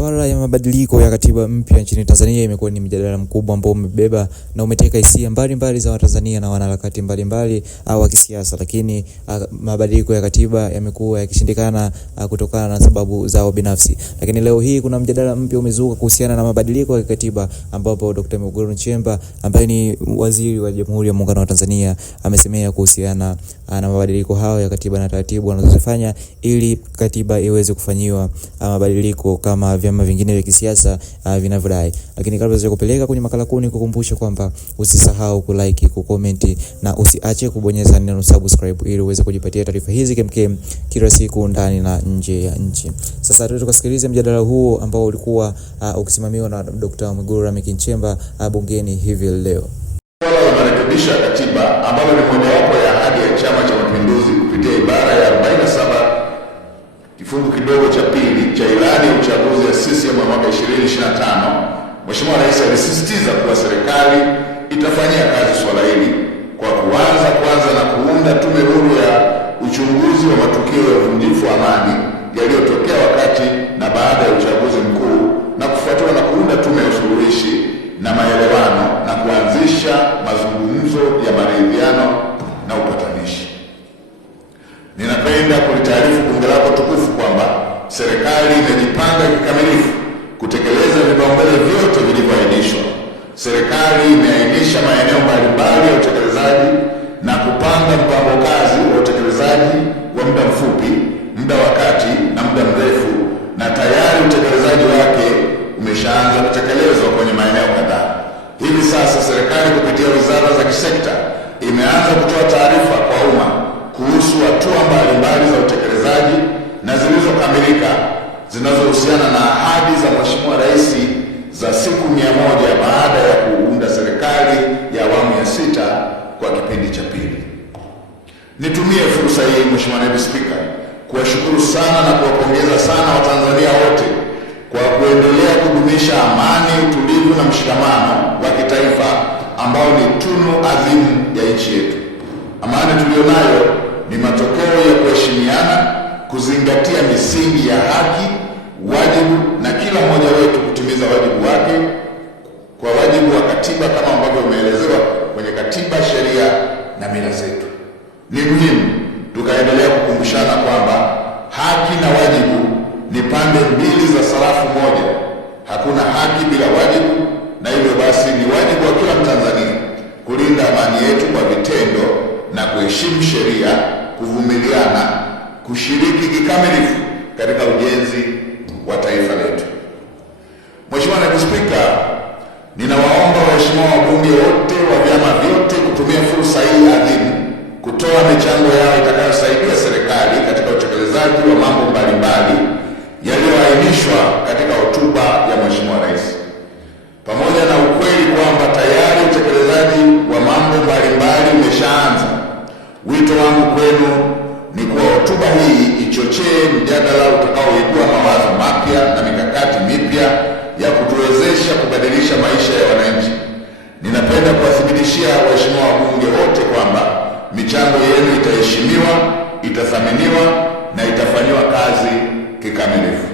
Masuala ya mabadiliko ya katiba mpya nchini Tanzania imekuwa ni mjadala mkubwa ambao umebeba na umeteka hisia mbalimbali za Watanzania na wanaharakati mbalimbali wa kisiasa, lakini mabadiliko ya katiba yamekuwa yakishindikana kutokana na sababu zao binafsi. Lakini leo hii kuna mjadala mpya umezuka kuhusiana na mabadiliko ya katiba, ambapo Dr. Mwigulu Nchemba ambaye ni waziri wa Jamhuri ya Muungano wa Tanzania amesemea kuhusiana na mabadiliko hayo ya katiba na taratibu wanazofanya ili katiba iweze kufanyiwa mabadiliko kama vyama vingine vya kisiasa vinavyodai. Lakini kabla ya kupeleka kwenye makala kuu, nikukumbusha kwamba usisahau kulike, kucomment na usiache kubonyeza neno subscribe ili uweze kujipatia taarifa hizi kemkem kila siku ndani na nje ya nchi. Sasa tukasikilize mjadala huo ambao ulikuwa ukisimamiwa na Dr. Mwigulu Nchemba bungeni hivi leo. Marekebisho ya katiba ambalo ni mojawapo ya ahadi ya Chama cha Mapinduzi kupitia ibara ya 47 kifungu kidogo cha pili cha ilani ya uchaguzi ya CCM ya mwaka 2025, Mheshimiwa Rais alisisitiza kuwa serikali itafanyia kazi swala hili kwa kuanza na kuunda tume huru ya uchunguzi wa matukio ya uvunjifu wa amani yaliyotokea wakati na baada ya uchaguzi mkuu, na kufuatiwa na kuunda tume ya usuluhishi na maelewano na kuanzisha mazungumzo ya maridhiano na upatanishi. Ninapenda kulitaarifu bunge lako tukufu kwamba serikali imejipanga kikamilifu kutekeleza vipaumbele vyote vilivyoainishwa. Serikali imeainisha maeneo mbalimbali ya utekelezaji na kupanga mpango kazi wa utekelezaji wa muda mfupi, muda wa kati na muda mrefu, na tayari utekelezaji wake umeshaanza kutekelezwa kwenye maeneo kadhaa. Hivi sasa serikali kupitia wizara za kisekta imeanza kutoa taarifa kwa umma kuhusu hatua mbalimbali za utekelezaji na zilizokamilika zinazohusiana na ahadi za Mheshimiwa Rais za siku 100 baada ya kuunda serikali ya awamu ya 6 kwa kipindi cha pili. Nitumie fursa hii, Mheshimiwa Naibu Spika, kuwashukuru sana na kuwapongeza sana Watanzania wote kwa kuendelea kudumisha amani, utulivu na mshikamano wa kitaifa ambao ni tunu adhimu ya nchi yetu. Amani tulionayo ni matokeo ya kuheshimiana, kuzingatia misingi ya haki, wajibu na kila mmoja wetu kutimiza wajibu wake kwa wajibu wa katiba kama ambavyo umeelezewa kwenye katiba, sheria na mila zetu. Ni muhimu tukaendelea kukumbushana kwamba haki na wajibu ni pande mbili za sarafu moja. Hakuna haki bila wajibu, na hivyo basi ni wajibu wa kila Mtanzania kulinda amani yetu kwa vitendo na kuheshimu sheria, kuvumiliana, kushiriki kikamilifu katika ujenzi wa taifa letu. Mheshimiwa Naibu Spika, ninawaomba waheshimiwa wabunge wote wa vyama vyote kutumia fursa hii adhimu kutoa michango yao itakayosaidia serikali katika utekelezaji wa mambo mbalimbali yaliyoainishwa katika hotuba ya Mheshimiwa Rais. Pamoja na ukweli kwamba tayari utekelezaji wa mambo mbalimbali umeshaanza, wito wangu kwenu ni kuwa hotuba hii ichochee mjadala utakaoibua mawazo mapya na mikakati mipya ya kutuwezesha kubadilisha maisha ya wananchi. Ninapenda kuwathibitishia waheshimiwa wabunge wote kwamba michango yenu itaheshimiwa, itathaminiwa na itafanyiwa kazi kikamilifu.